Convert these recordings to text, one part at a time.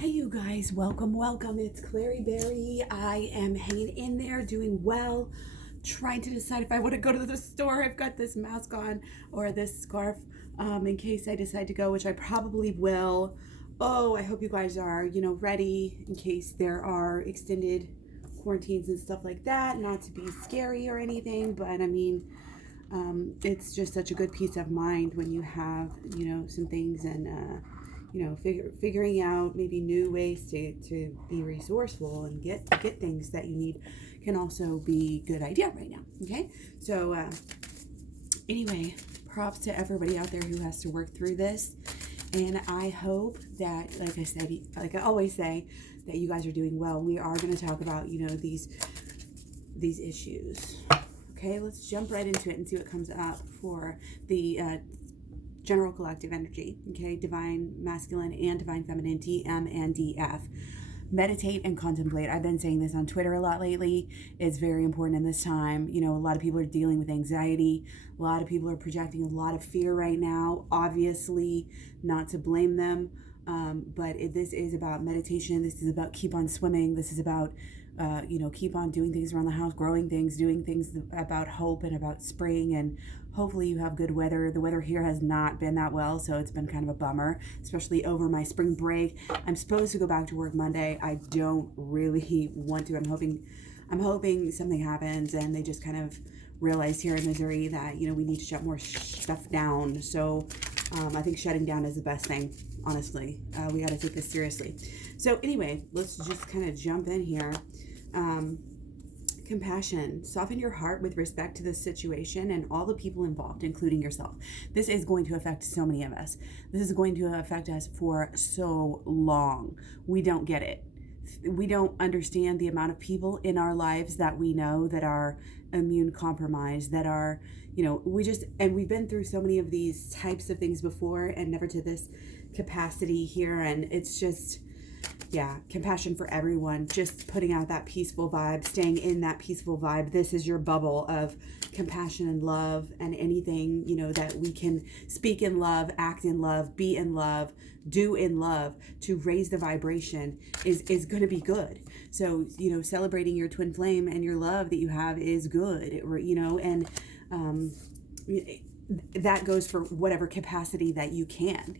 Hey you guys, welcome. It's KlaireeBerry. I am hanging in there, doing well, trying to decide if I want to go to the store. I've got this mask on or this scarf in case I decide to go, which I probably will. Oh, I hope you guys are, ready in case there are extended quarantines and stuff like that. Not to be scary or anything, but I mean, it's just such a good peace of mind when you have, some things and, figuring out maybe new ways to be resourceful and get things that you need can also be a good idea right now. Okay. So, anyway, props to everybody out there who has to work through this. And I hope that, like I said, like I always say, that you guys are doing well. We are going to talk about, these issues. Okay, let's jump right into it and see what comes up for the general collective energy. Okay, divine masculine and divine feminine, DM and DF. Meditate and contemplate. I've been saying this on Twitter a lot lately. It's very important in this time. A lot of people are dealing with anxiety. A lot of people are projecting a lot of fear right now. Obviously, not to blame them, but this is about meditation. This is about keep on swimming. This is about keep on doing things around the house, growing things, doing things about hope and about spring, and hopefully you have good weather. The weather here has not been that well, so it's been kind of a bummer, especially over my spring break. I'm supposed to go back to work Monday. I don't really want to. I'm hoping something happens and they just kind of realize here in Missouri that, we need to shut more stuff down. So I think shutting down is the best thing, honestly. We got to take this seriously. So anyway, let's just kind of jump in here. Compassion. Soften your heart with respect to the situation and all the people involved, including yourself. This is going to affect so many of us. This is going to affect us for so long. We don't get it. We don't understand the amount of people in our lives that we know that are immune compromised, that are, we've been through so many of these types of things before and never to this capacity here. And it's just, compassion for everyone, just putting out that peaceful vibe, staying in that peaceful vibe. This is your bubble of compassion and love, and anything, that we can speak in love, act in love, be in love, do in love to raise the vibration is going to be good. So, celebrating your twin flame and your love that you have is good, and that goes for whatever capacity that you can,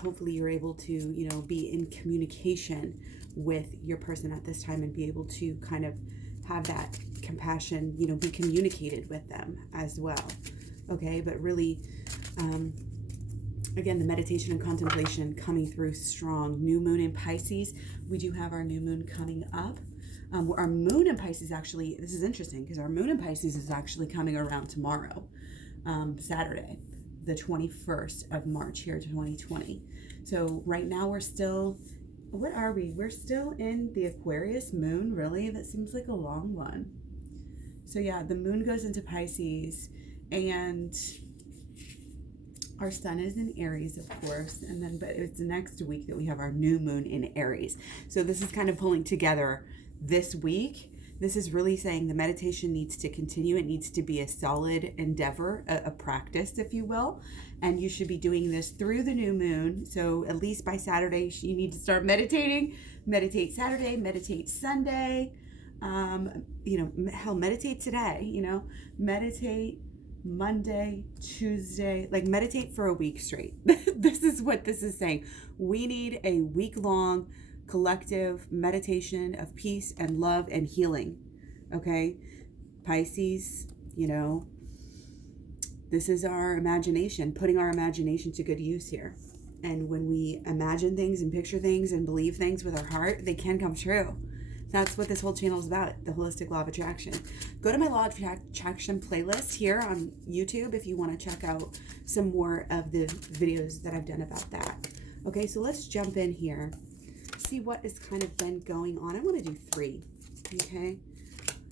hopefully you're able to, be in communication with your person at this time and be able to kind of have that compassion, be communicated with them as well. Okay. But really, again, the meditation and contemplation coming through strong. New moon in Pisces. We do have our new moon coming up. Our moon in Pisces, actually, this is interesting because our moon in Pisces is actually coming around tomorrow, Saturday, the 21st of March here to 2020. So right now we're still, what are we? We're still in the Aquarius moon, really? That seems like a long one. So yeah, the moon goes into Pisces and our sun is in Aries, of course. And then, but it's the next week that we have our new moon in Aries. So this is kind of pulling together this week. This is really saying the meditation needs to continue. It needs to be a solid endeavor, a practice, if you will. And you should be doing this through the new moon. So at least by Saturday, you need to start meditating. Meditate Saturday, meditate Sunday. Meditate today, meditate Monday, Tuesday, meditate for a week straight. This is what this is saying. We need a week-long collective meditation of peace and love and healing. Okay, Pisces, this is our imagination, putting our imagination to good use here. And when we imagine things and picture things and believe things with our heart, they can come true. That's what this whole channel is about, the holistic law of attraction. Go to my law of attraction playlist here on YouTube if you want to check out some more of the videos that I've done about that. Okay, so let's jump in here. See what has kind of been going on. I want to do 3. Okay.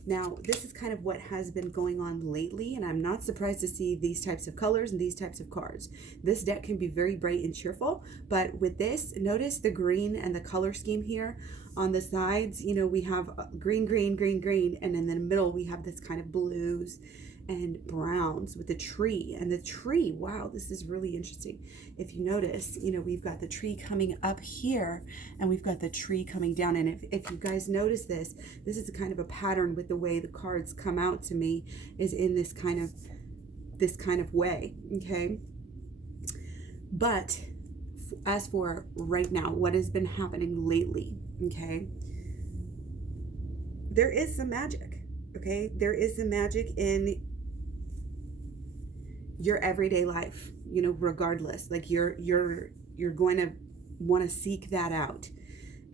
Now, this is kind of what has been going on lately, and I'm not surprised to see these types of colors and these types of cards. This deck can be very bright and cheerful, but with this, notice the green and the color scheme here. On the sides, we have green, green, green, green, and in the middle, we have this kind of blues and browns with the tree. And the tree, wow, this is really interesting. If you notice, we've got the tree coming up here and we've got the tree coming down. And if you guys notice this is a kind of a pattern with the way the cards come out to me, is in this kind of way, okay? But as for right now, what has been happening lately, okay? There is some magic, okay? There is some magic in your everyday life, regardless. Like you're going to want to seek that out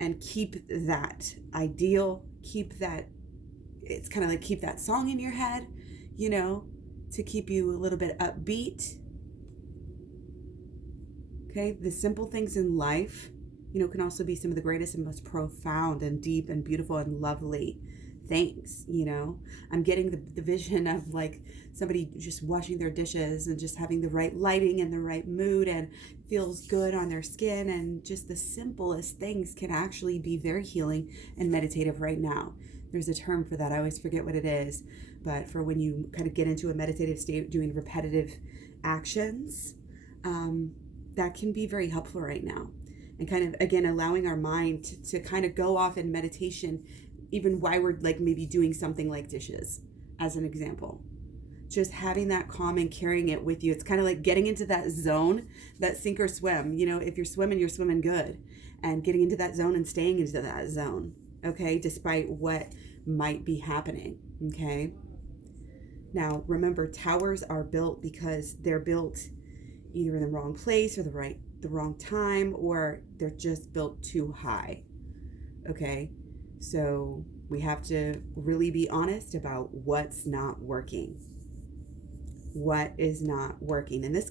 and keep that ideal, keep that, it's kind of like keep that song in your head, to keep you a little bit upbeat. Okay, the simple things in life, can also be some of the greatest and most profound and deep and beautiful and lovely things. I'm getting the vision of like somebody just washing their dishes and just having the right lighting and the right mood and feels good on their skin, and just the simplest things can actually be very healing and meditative right now. There's a term for that. I always forget what it is, but for when you kind of get into a meditative state doing repetitive actions, that can be very helpful right now. And kind of, again, allowing our mind to kind of go off in meditation, even while we're like maybe doing something like dishes, as an example. Just having that calm and carrying it with you. It's kind of like getting into that zone, that sink or swim. If you're swimming good. And getting into that zone and staying into that zone, okay? Despite what might be happening, okay? Now, remember, towers are built because they're built either in the wrong place or the wrong time, or they're just built too high, okay? So we have to really be honest about what's not working. What is not working? And this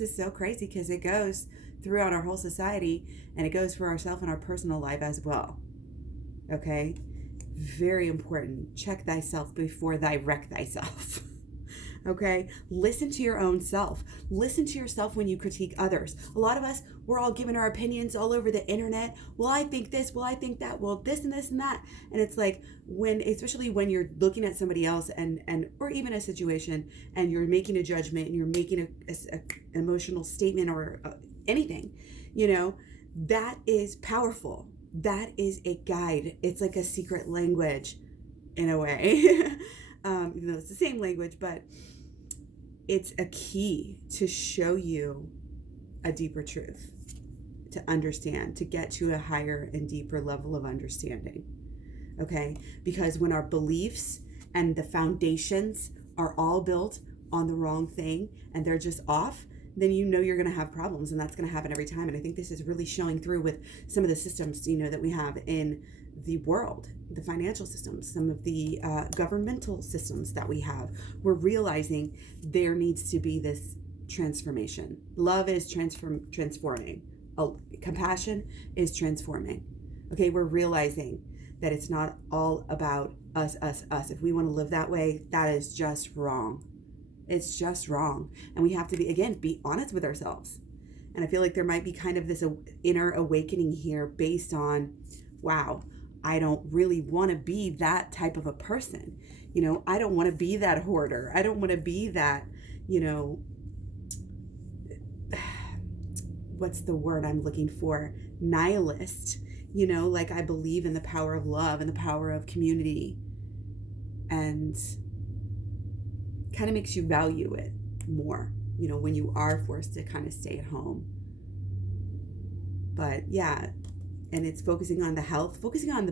is so crazy because it goes throughout our whole society, and it goes for ourselves and our personal life as well, okay? Very important. Check thyself before thy wreck thyself. Okay, listen to your own self. Listen to yourself when you critique others. A lot of us, we're all giving our opinions all over the internet. Well, I think this, well, I think that, well, this and this and that. And it's like especially when you're looking at somebody else and or even a situation, and you're making a judgment and you're making an emotional statement or anything, that is powerful. That is a guide. It's like a secret language in a way, even though it's the same language, but it's a key to show you a deeper truth, to understand, to get to a higher and deeper level of understanding, okay? Because when our beliefs and the foundations are all built on the wrong thing and they're just off, then you're going to have problems, and that's going to happen every time. And I think this is really showing through with some of the systems, that we have in the world, the financial systems, some of the governmental systems that we have. We're realizing there needs to be this transformation. Love is transforming. Compassion is transforming. Okay, we're realizing that it's not all about us. If we want to live that way, that is just wrong. It's just wrong. And we have to be honest with ourselves. And I feel like there might be kind of this inner awakening here based on, wow, I don't really want to be that type of a person. I don't want to be that hoarder. I don't want to be that, what's the word I'm looking for? Nihilist. Like I believe in the power of love and the power of community, and kind of makes you value it more, when you are forced to kind of stay at home. But yeah, and it's focusing on the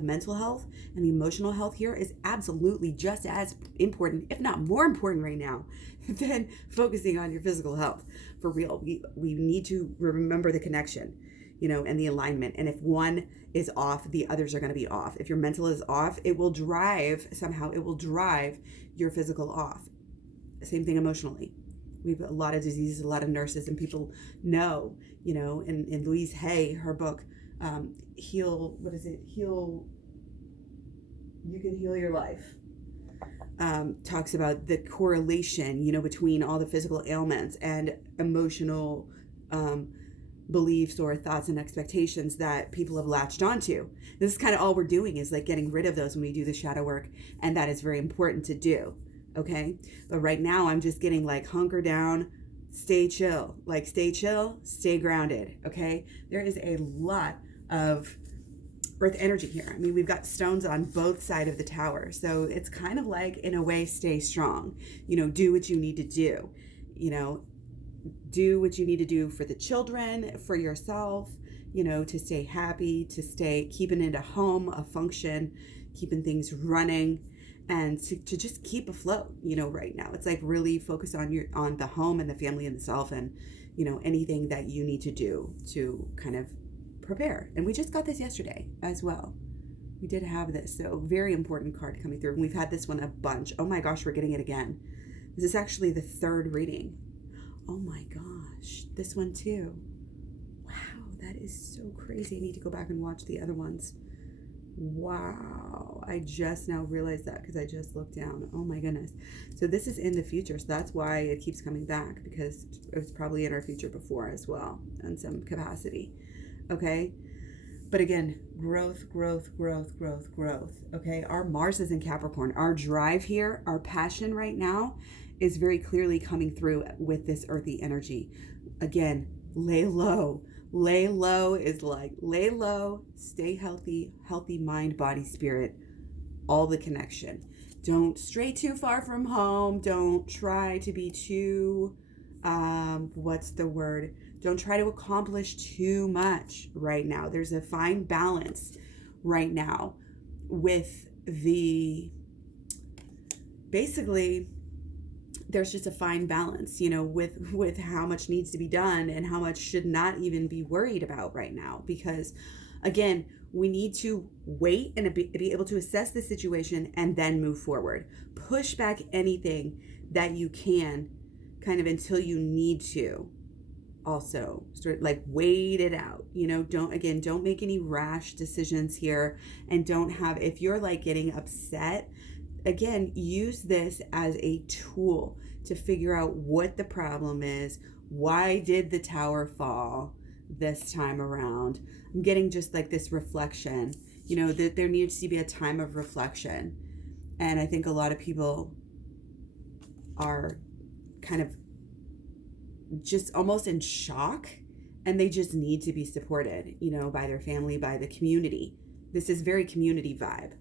mental health and the emotional health here is absolutely just as important, if not more important right now than focusing on your physical health. For real, we need to remember the connection, and the alignment. And if one is off, the others are going to be off. If your mental is off, it will drive your physical off. Same thing emotionally. We have a lot of diseases, a lot of nurses, and people know, in Louise Hay, her book, you can heal your life, talks about the correlation, between all the physical ailments and emotional beliefs or thoughts and expectations that people have latched onto. This is kind of all we're doing, is like getting rid of those when we do the shadow work, and that is very important to do. okay? But right now I'm just getting like hunker down, stay chill, stay grounded, okay? There is a lot of earth energy here. I mean, we've got stones on both sides of the tower. So it's kind of like, in a way, stay strong. Do what you need to do. Do what you need to do for the children, for yourself, to stay happy, to stay keeping it a home, a function, keeping things running, and to just keep afloat. Right now it's like really focus on the home and the family and the self, and anything that you need to do to kind of prepare. And we just got this yesterday as well. We did have this, so very important card coming through. And we've had this one a bunch. Oh my gosh, we're getting it again. This is actually the third reading. Oh my gosh, this one too. Wow, that is so crazy. I need to go back and watch the other ones. Wow, I just now realized that because I just looked down. Oh my goodness. So this is in the future, so that's why it keeps coming back, because it was probably in our future before as well in some capacity. Okay, but again, growth. Okay, our Mars is in Capricorn. Our drive here, our passion right now is very clearly coming through with this earthy energy. Again, lay low. Lay low is like lay low, stay healthy mind, body, spirit, all the connection. Don't stray too far from home. Don't try to be too, don't try to accomplish too much right now. There's a fine balance right now with basically there's just a fine balance, with how much needs to be done and how much should not even be worried about right now. Because again, we need to wait and be able to assess the situation and then move forward. Push back anything that you can kind of until you need to. Also wait it out, don't make any rash decisions here, and if you're getting upset, again, use this as a tool to figure out what the problem is. Why did the tower fall this time around? I'm getting just this reflection, that there needs to be a time of reflection. And I think a lot of people are kind of just almost in shock, and they just need to be supported, by their family, by the community. This is very community vibe.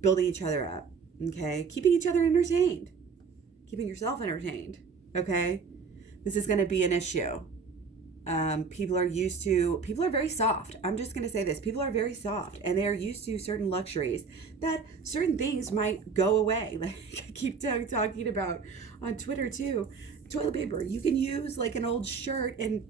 Building each other up, okay? Keeping each other entertained. Keeping yourself entertained, okay? This is going to be an issue. People are very soft. I'm just going to say this. People are very soft, and they are used to certain luxuries that certain things might go away. Like I keep talking about on Twitter too. Toilet paper. You can use an old shirt and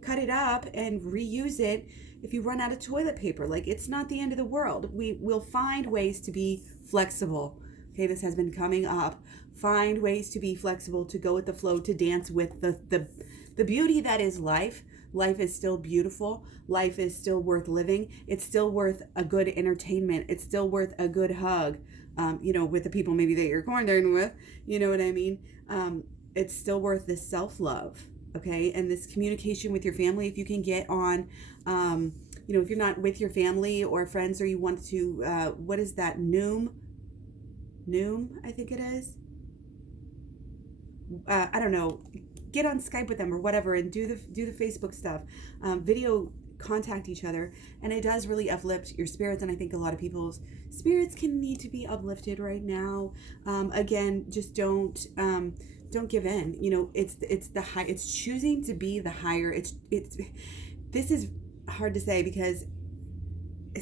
cut it up and reuse it if you run out of toilet paper. It's not the end of the world. We will find ways to be flexible. Okay, this has been coming up. Find ways to be flexible, to go with the flow, to dance with the beauty that is life. Life is still beautiful. Life is still worth living. It's still worth a good entertainment. It's still worth a good hug, with the people maybe that you're quarantining with, you know what I mean? It's still worth this self-love, okay? And this communication with your family, if you can get on, if you're not with your family or friends, or you want to, what is that, Noom, I think it is. I don't know, get on Skype with them or whatever, and do the Facebook stuff, video contact each other, and it does really uplift your spirits. And I think a lot of people's spirits can need to be uplifted right now. Again, just don't give in. It's choosing to be the higher. This is hard to say, because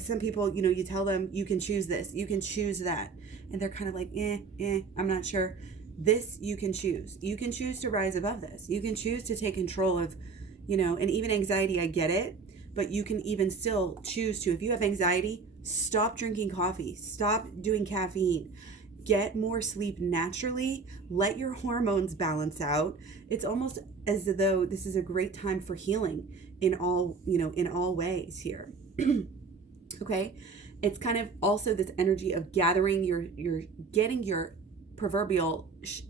some people, you tell them you can choose this, you can choose that, and they're kind of like, I'm not sure. This you can choose. You can choose to rise above this. You can choose to take control of, and even anxiety, I get it, but you can even still choose to, if you have anxiety, stop drinking coffee, stop doing caffeine, get more sleep naturally, let your hormones balance out. It's almost as though this is a great time for healing in all ways here. Okay. It's kind of also this energy of gathering getting your proverbial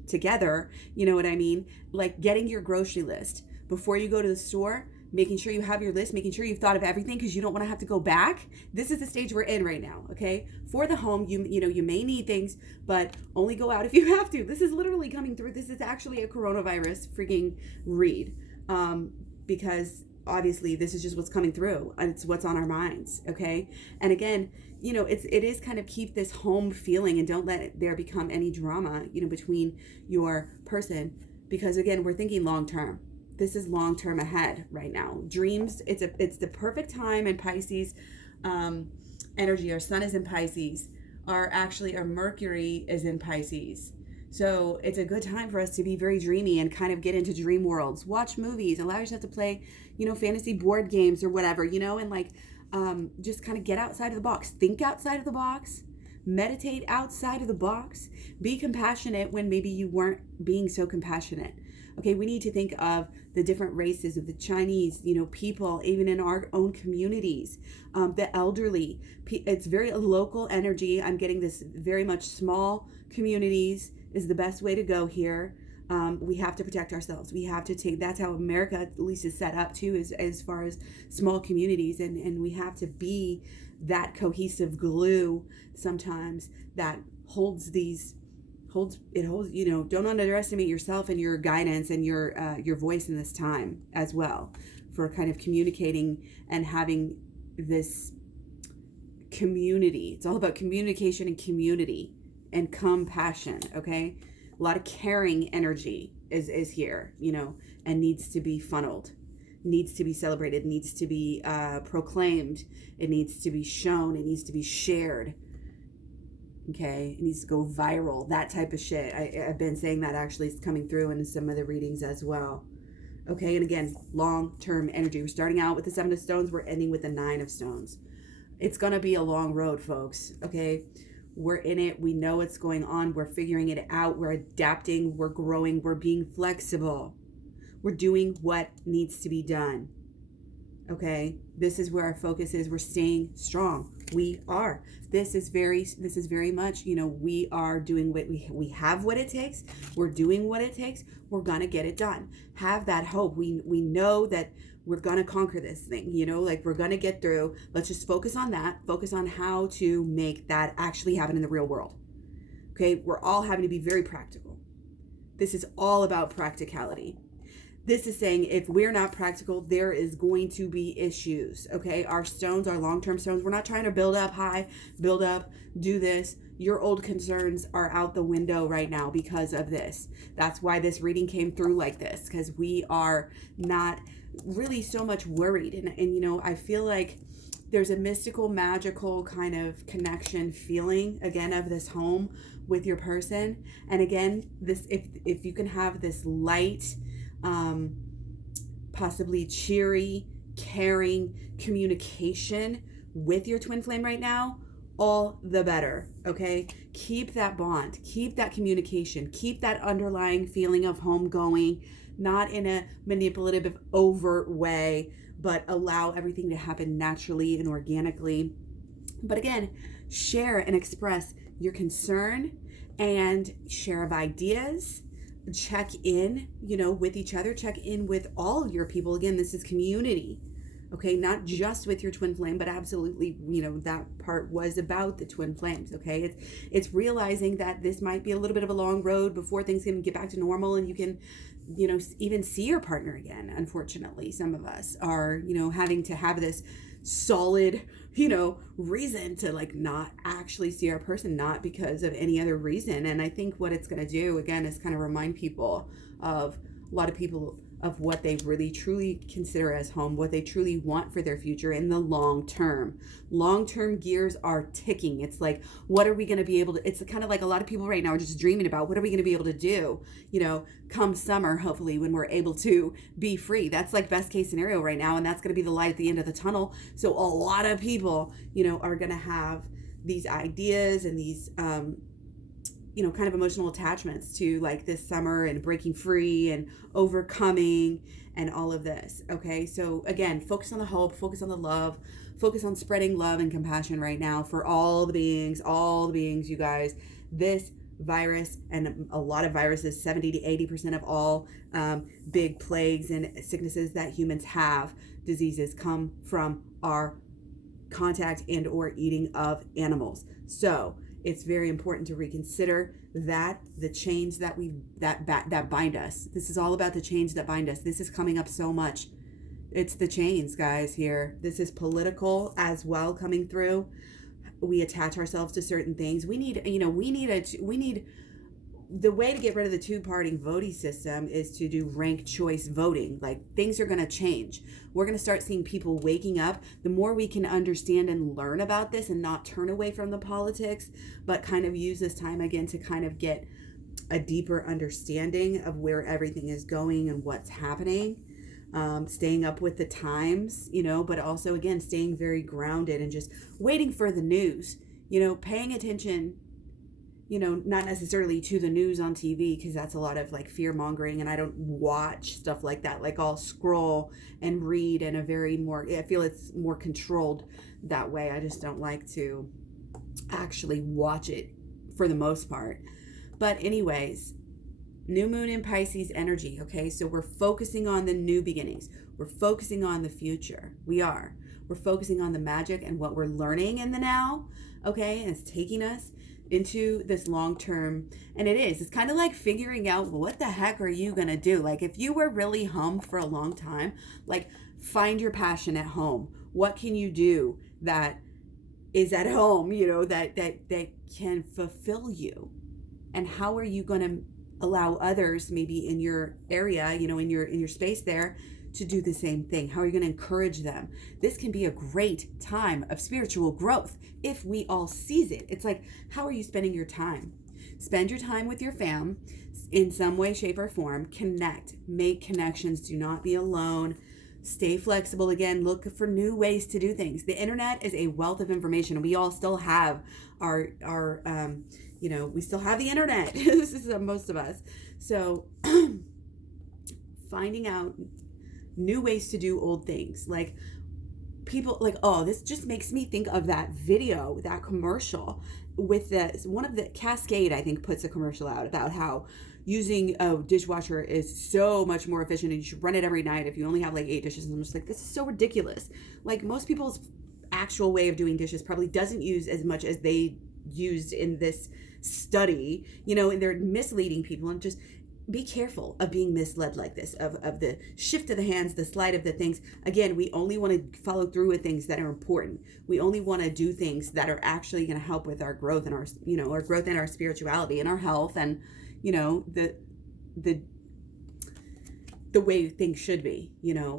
together, you know what I mean? Like getting your grocery list before you go to the store. making sure you have your list, making sure you've thought of everything because you don't want to have to go back. This is the stage we're in right now, okay? For the home, you may need things, but only go out if you have to. This is literally coming through. This is actually a coronavirus freaking read, because obviously this is just what's coming through, and it's what's on our minds, okay? And again, it is kind of keep this home feeling, and don't let there become any drama, between your person, because again, we're thinking long term. This is long term ahead right now. Dreams, it's the perfect time in Pisces energy. Our sun is in Pisces. Our Mercury is in Pisces. So it's a good time for us to be very dreamy and kind of get into dream worlds. Watch movies, allow yourself to play, fantasy board games or whatever, and just kind of get outside of the box. Think outside of the box. Meditate outside of the box. Be compassionate when maybe you weren't being so compassionate. Okay, we need to think of the different races of the Chinese, people, even in our own communities, the elderly. It's very local energy. I'm getting this very much small communities is the best way to go here. We have to protect ourselves. We have to that's how America at least is set up too, is as far as small communities. And we have to be that cohesive glue sometimes that holds, don't underestimate yourself and your guidance and your voice in this time as well, for kind of communicating and having this community. It's all about communication and community and compassion, okay? A lot of caring energy is here, and needs to be funneled, needs to be celebrated, needs to be proclaimed, it needs to be shown, it needs to be shared. Okay, it needs to go viral, that type of shit. I've been saying that actually is coming through in some of the readings as well. Okay, and again, long-term energy. We're starting out with the 7 of Stones. We're ending with the 9 of Stones. It's going to be a long road, folks. Okay, we're in it. We know what's going on. We're figuring it out. We're adapting. We're growing. We're being flexible. We're doing what needs to be done. Okay, this is where our focus is. We're staying strong. We are. This is very much, we are doing what we have what it takes. We're doing what it takes. We're going to get it done. Have that hope. We know that we're going to conquer this thing, we're going to get through. Let's just focus on that. Focus on how to make that actually happen in the real world. Okay, we're all having to be very practical. This is all about practicality. This is saying if we're not practical, there is going to be issues, okay? Our stones, our long-term stones, we're not trying to build up high, do this. Your old concerns are out the window right now because of this. That's why this reading came through like this, because we are not really so much worried. And I feel like there's a mystical, magical kind of connection feeling, again, of this home with your person. And again, this if you can have this light, possibly cheery, caring communication with your twin flame right now, all the better, okay? Keep that bond, keep that communication, keep that underlying feeling of home going, not in a manipulative, overt way, but allow everything to happen naturally and organically. But again, share and express your concern and share of ideas. Check in, with each other, check in with all your people. Again, this is community, okay? Not just with your twin flame, but absolutely, that part was about the twin flames, okay? It's realizing that this might be a little bit of a long road before things can get back to normal and you can, even see your partner again. Unfortunately, some of us are, having to have this solid, reason to not actually see our person, not because of any other reason. And I think what it's going to do again is kind of remind people of a lot of people of what they really truly consider as home, what they truly want for their future in the long term. Long-term gears are ticking. It's like, what are we going to be able to, it's kind of like a lot of people right now are just dreaming about what are we going to be able to do, come summer, hopefully, when we're able to be free. That's like best case scenario right now. And that's going to be the light at the end of the tunnel. So a lot of people, are going to have these ideas and these, kind of emotional attachments to this summer and breaking free and overcoming and all of this. Okay. So again, focus on the hope, focus on the love, focus on spreading love and compassion right now for all the beings, you guys. This virus, and a lot of viruses, 70 to 80% of all big plagues and sicknesses that humans have, diseases, come from our contact and or eating of animals. So it's very important to reconsider that the chains that that bind us. This is all about the chains that bind us. This is coming up so much. It's the chains, guys, here. This is political as well coming through. We attach ourselves to certain things. We need the way to get rid of the two-party voting system is to do ranked choice voting. Like, things are going to change. We're going to start seeing people waking up. The more we can understand and learn about this and not turn away from the politics, but kind of use this time again to kind of get a deeper understanding of where everything is going and what's happening. Staying up with the times, but also, again, staying very grounded and just waiting for the news, paying attention, not necessarily to the news on TV, because that's a lot of like fear mongering, and I don't watch stuff like that. Like, I'll scroll and read in a I feel it's more controlled that way. I just don't like to actually watch it for the most part. But anyways, new moon in Pisces energy, okay? So we're focusing on the new beginnings. We're focusing on the future. We're focusing on the magic and what we're learning in the now, okay? And it's taking us into this long term. And it's kind of like figuring out, well, what the heck are you going to do? Like, if you were really home for a long time, like, find your passion at home. What can you do that is at home, that can fulfill you? And how are you going to allow others maybe in your area, in your space there, to do the same thing? How are you going to encourage them? This can be a great time of spiritual growth if we all seize it. It's like, how are you spending your time? Spend your time with your fam in some way, shape, or form. Connect, make connections. Do not be alone. Stay flexible. Again, look for new ways to do things. The internet is a wealth of information. We all still have our we still have the internet. This is most of us. So finding out new ways to do old things. Like, people like, oh, this just makes me think of that video, that commercial with one of the Cascade, I think, puts a commercial out about how using a dishwasher is so much more efficient and you should run it every night if you only have like 8 dishes. And I'm just like, this is so ridiculous. Like, most people's actual way of doing dishes probably doesn't use as much as they used in this study, and they're misleading people. And just be careful of being misled like this, of the shift of the hands, the slide of the things. Again, we only want to follow through with things that are important. We only want to do things that are actually going to help with our growth and our growth and our spirituality and our health, and the way things should be,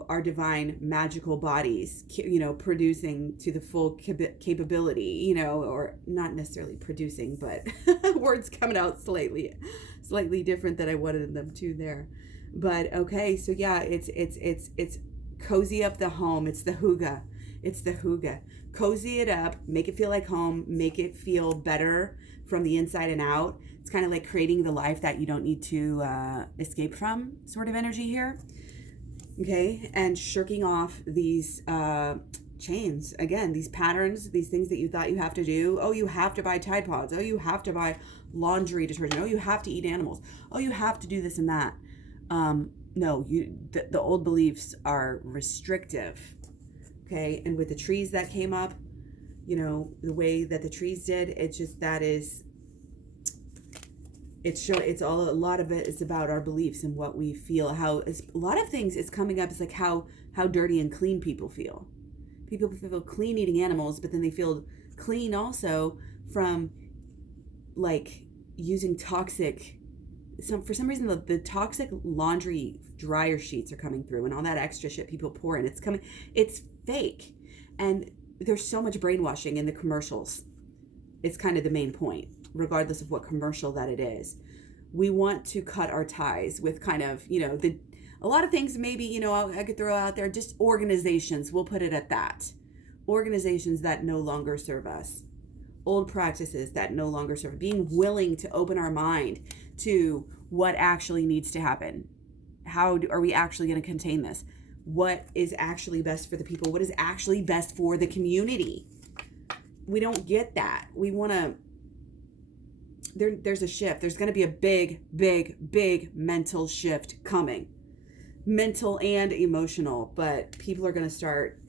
our divine magical bodies, producing to the full capability, or not necessarily producing, but words coming out slightly different than I wanted them to there. But okay, so yeah, it's cozy up the home. It's the hygge. Cozy it up, make it feel like home, make it feel better from the inside and out. It's kind of like creating the life that you don't need to escape from, sort of energy here. Okay, and shirking off these chains. Again, these patterns, these things that you thought you have to do. Oh, you have to buy Tide Pods. Oh, you have to buy laundry detergent. Oh, you have to eat animals. Oh, you have to do this and that. No, the old beliefs are restrictive. Okay, and with the trees that came up, the way that the trees did, it's just a lot of it is about our beliefs and what we feel. A lot of things is coming up. It's like how dirty and clean people feel. People feel clean eating animals, but then they feel clean also from like using toxic. For some reason, the toxic laundry dryer sheets are coming through, and all that extra shit people pour in. It's fake, and there's so much brainwashing in the commercials. It's kind of the main point, regardless of what commercial that it is. We want to cut our ties with kind of, a lot of things maybe, I could throw out there, just organizations, we'll put it at that. Organizations that no longer serve us. Old practices that no longer serve. Being willing to open our mind to what actually needs to happen. How are we actually going to contain this? What is actually best for the people? What is actually best for the community? We don't get that. We want to there's a shift. There's going to be a big mental shift coming, mental and emotional. But people are going to start,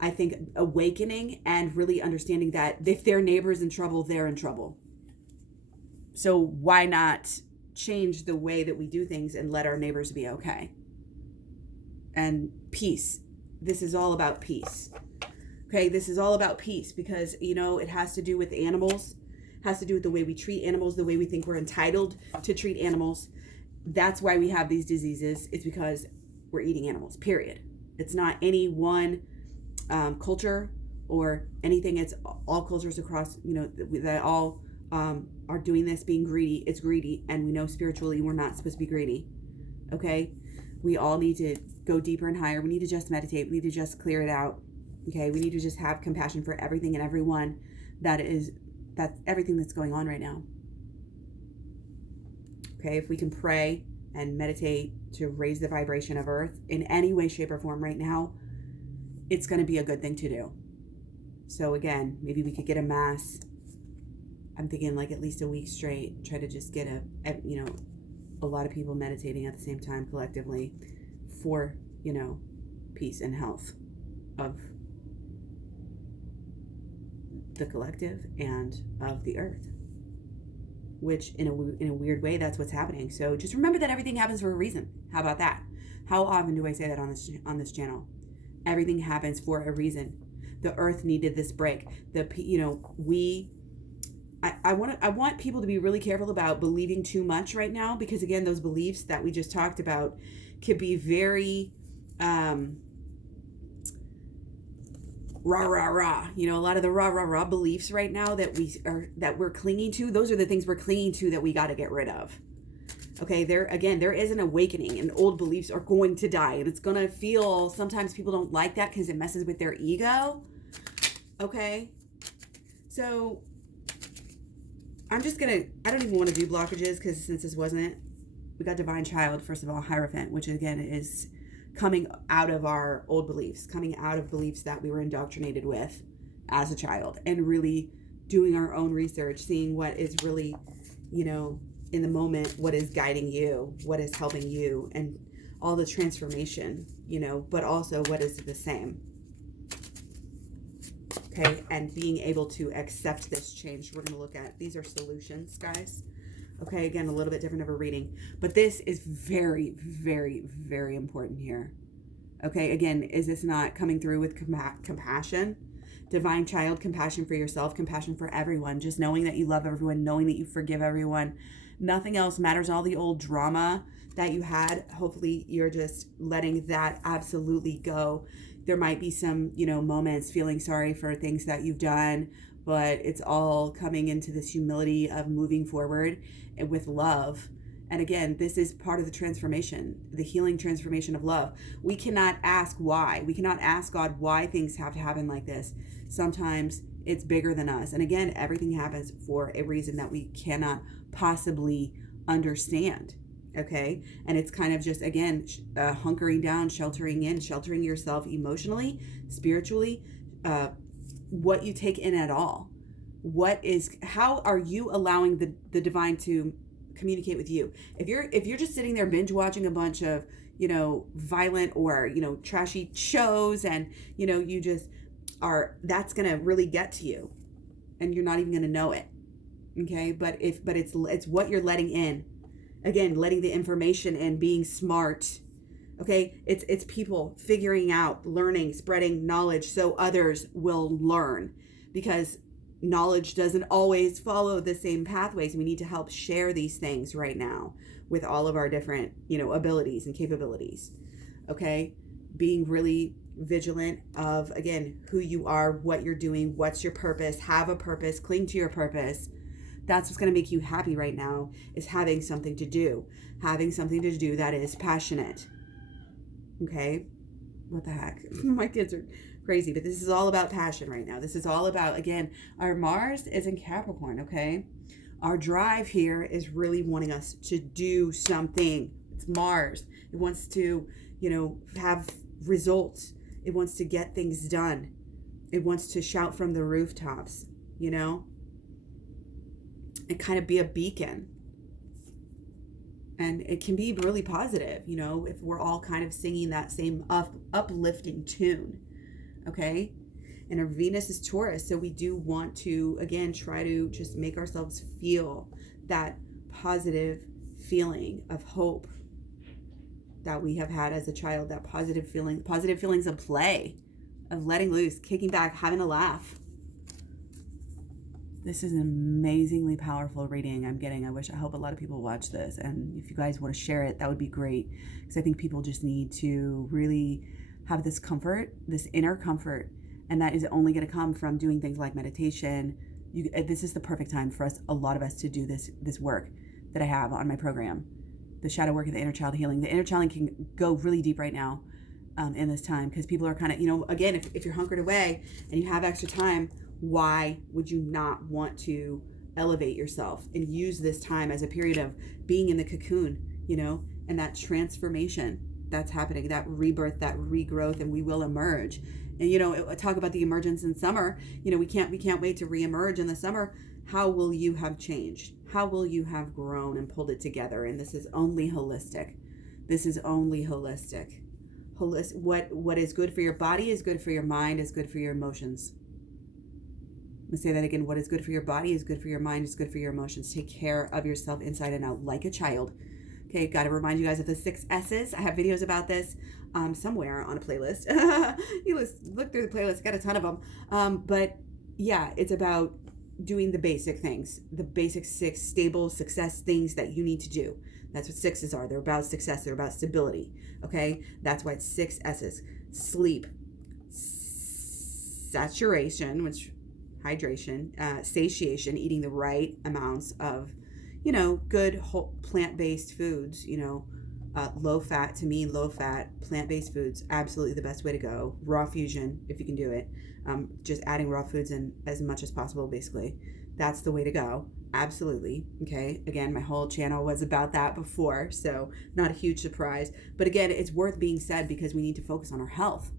I think, awakening and really understanding that if their neighbor's in trouble, they're in trouble. So why not change the way that we do things and let our neighbors be okay? And peace. This is all about peace. Okay, this is all about peace because, it has to do with animals, has to do with the way we treat animals, the way we think we're entitled to treat animals. That's why we have these diseases. It's because we're eating animals, period. It's not any one culture or anything. It's all cultures across, that all are doing this, being greedy. It's greedy. And we know spiritually we're not supposed to be greedy. Okay? We all need to go deeper and higher. We need to just meditate. We need to just clear it out. Okay? We need to just have compassion for everything and everyone that's everything that's going on right now. Okay? If we can pray and meditate to raise the vibration of Earth in any way, shape, or form right now, it's going to be a good thing to do. So again, maybe we could get a mass. I'm thinking like at least a week straight, try to just get a lot of people meditating at the same time collectively for, peace and health of the collective and of the earth, which in a weird way, that's what's happening. So just remember that everything happens for a reason. How about that? How often do I say that on this channel? Everything happens for a reason. The earth needed this break. I want people to be really careful about believing too much right now, because again, those beliefs that we just talked about could be very rah rah rah. A lot of the rah rah rah beliefs right now that we're clinging to, those are the things we're clinging to that we got to get rid of. Okay, there is an awakening, and old beliefs are going to die, and it's going to feel, sometimes people don't like that because it messes with their ego. Okay, so I don't even want to do blockages, because since this wasn't, we got Divine Child, first of all, Hierophant, which again is coming out of our old beliefs, coming out of beliefs that we were indoctrinated with as a child, and really doing our own research, seeing what is really, in the moment, what is guiding you, what is helping you, and all the transformation, but also what is the same. Okay, and being able to accept this change. We're going to look at, these are solutions, guys. Okay, again, a little bit different of a reading, but this is very, very, very important here. Okay, again, is this not coming through with compassion? Divine Child, compassion for yourself, compassion for everyone, just knowing that you love everyone, knowing that you forgive everyone. Nothing else matters. All the old drama that you had, hopefully you're just letting that absolutely go. There might be some, moments feeling sorry for things that you've done, but it's all coming into this humility of moving forward with love. And again, this is part of the transformation, the healing transformation of love. We cannot ask why. We cannot ask God why things have to happen like this. Sometimes it's bigger than us. And again, everything happens for a reason that we cannot possibly understand. Okay. And it's kind of just, again, hunkering down, sheltering in, sheltering yourself emotionally, spiritually, what you take in at all. How are you allowing the divine to communicate with you? If you're just sitting there binge watching a bunch of, violent or, trashy shows, and, you just that's going to really get to you, and you're not even going to know it. Okay. But it's what you're letting in. Again, letting the information in, being smart. Okay, it's people figuring out, learning, spreading knowledge so others will learn, because knowledge doesn't always follow the same pathways. We need to help share these things right now with all of our different, abilities and capabilities. Okay, being really vigilant of, again, who you are, what you're doing, what's your purpose, have a purpose, cling to your purpose. That's what's going to make you happy right now, is having something to do that is passionate. Okay. What the heck? My kids are crazy, but this is all about passion right now. This is all about, again, our Mars is in Capricorn. Okay. Our drive here is really wanting us to do something. It's Mars. It wants to, have results. It wants to get things done. It wants to shout from the rooftops, and kind of be a beacon. And it can be really positive, you know, if we're all kind of singing that same uplifting tune, okay? And our Venus is Taurus, so we do want to, again, try to just make ourselves feel that positive feeling of hope that we have had as a child, that positive feelings of play, of letting loose, kicking back, having a laugh. This is an amazingly powerful reading I'm getting. I hope a lot of people watch this. And if you guys want to share it, that would be great. Because I think people just need to really have this comfort, this inner comfort. And that is only going to come from doing things like meditation. This is the perfect time for us, a lot of us, to do this work that I have on my program. The shadow work and the inner child healing. The inner child can go really deep right now in this time. Because people are kind of, you know, again, if you're hunkered away and you have extra time, why would you not want to elevate yourself and use this time as a period of being in the cocoon, you know, and that transformation that's happening, that rebirth, that regrowth, and we will emerge. And, you know, talk about the emergence in summer. You know, we can't wait to reemerge in the summer. How will you have changed? How will you have grown and pulled it together? And this is only holistic. This is only holistic. What is good for your body is good for your mind, is good for your emotions. Let me say that again. What is good for your body is good for your mind, is good for your emotions. Take care of yourself inside and out like a child. Okay, got to remind you guys of the 6 S's. I have videos about this somewhere on a playlist. You look through the playlist, got a ton of them. But yeah, it's about doing the basic things, the basic 6 stable success things that you need to do. That's what 6s are. They're about success. They're about stability. Okay, that's why it's 6 S's. Sleep, saturation, which hydration, satiation, eating the right amounts of, you know, good whole plant-based foods, you know, low fat, to me, low fat, plant-based foods, absolutely the best way to go. Raw fusion, if you can do it. Just adding raw foods in as much as possible, basically. That's the way to go. Absolutely. Okay. Again, my whole channel was about that before, so not a huge surprise. But again, it's worth being said because we need to focus on our health.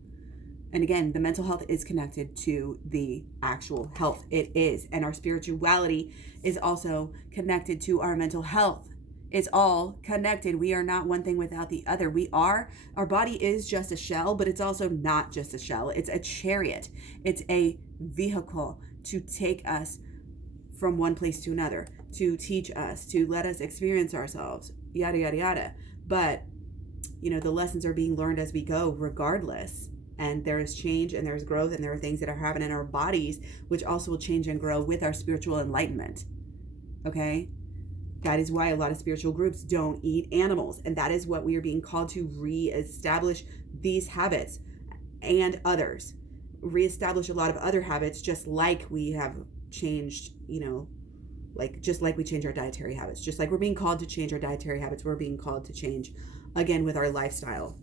And again, the mental health is connected to the actual health. It is. And our spirituality is also connected to our mental health. It's all connected. We are not one thing without the other. Our body is just a shell, but it's also not just a shell. It's a chariot. It's a vehicle to take us from one place to another, to teach us, to let us experience ourselves, yada, yada, yada. But, you know, the lessons are being learned as we go regardless. And there is change and there's growth and there are things that are happening in our bodies which also will change and grow with our spiritual enlightenment. Okay? That is why a lot of spiritual groups don't eat animals. And that is what we are being called to reestablish these habits and others. Reestablish a lot of other habits, just like we have changed, you know, just like we change our dietary habits. Just like we're being called to change our dietary habits, we're being called to change, again, with our lifestyle.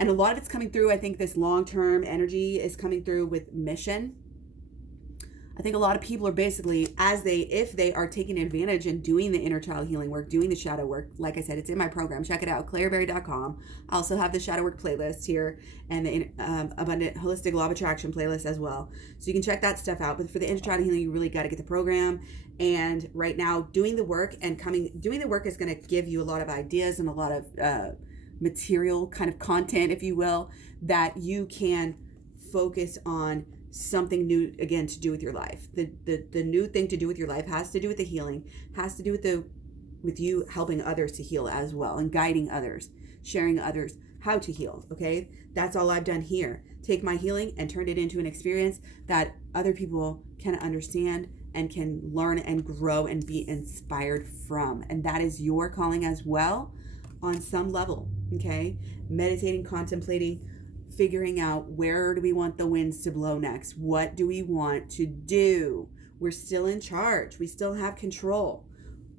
And a lot of it's coming through, I think this long-term energy is coming through with mission. I think a lot of people are basically, if they are taking advantage and doing the inner child healing work, doing the shadow work, like I said, it's in my program. Check it out, KlaireeBerry.com. I also have the shadow work playlist here and the Abundant Holistic Law of Attraction playlist as well. So you can check that stuff out. But for the inner child healing, you really got to get the program. And right now, doing the work is going to give you a lot of ideas and a lot of material kind of content, if you will, that you can focus on something new, again, to do with your life. The new thing to do with your life has to do with the healing, has to do with you helping others to heal as well, and guiding others, sharing others how to heal. Okay, that's all I've done here. Take my healing and turn it into an experience that other people can understand and can learn and grow and be inspired from. And that is your calling as well, on some level. Okay, meditating, contemplating, figuring out where do we want the winds to blow next? What do we want to do? We're still in charge. We still have control.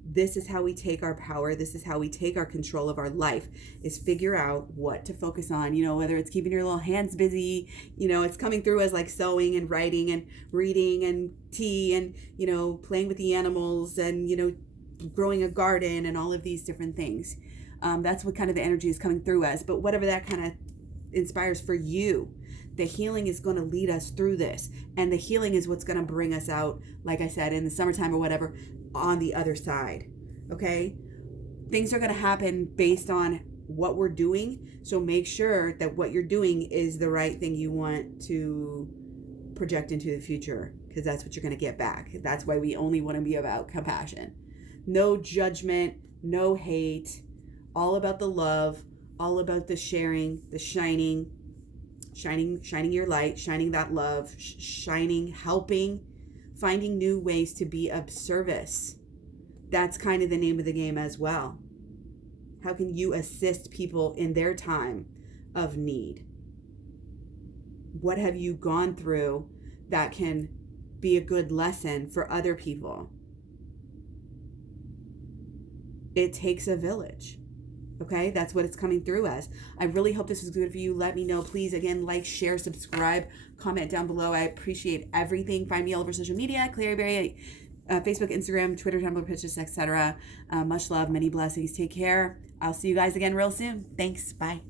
This is how we take our power. This is how we take our control of our life, is figure out what to focus on. You know, whether it's keeping your little hands busy, you know, it's coming through as like sewing and writing and reading and tea and, you know, playing with the animals and, you know, growing a garden and all of these different things. That's what kind of the energy is coming through as. But whatever that kind of inspires for you, the healing is going to lead us through this. And the healing is what's going to bring us out, like I said, in the summertime or whatever, on the other side. Okay? Things are going to happen based on what we're doing. So make sure that what you're doing is the right thing you want to project into the future, because that's what you're going to get back. That's why we only want to be about compassion. No judgment, no hate, all about the love, all about the sharing, the shining your light, shining that love, shining, helping, finding new ways to be of service. That's kind of the name of the game as well. How can you assist people in their time of need? What have you gone through that can be a good lesson for other people? It takes a village. Okay, that's what it's coming through as. I really hope this was good for you. Let me know. Please, again, like, share, subscribe, comment down below. I appreciate everything. Find me all over social media, KlaireeBerry, Facebook, Instagram, Twitter, Tumblr, Pinterest, etc. Much love, many blessings. Take care. I'll see you guys again real soon. Thanks. Bye.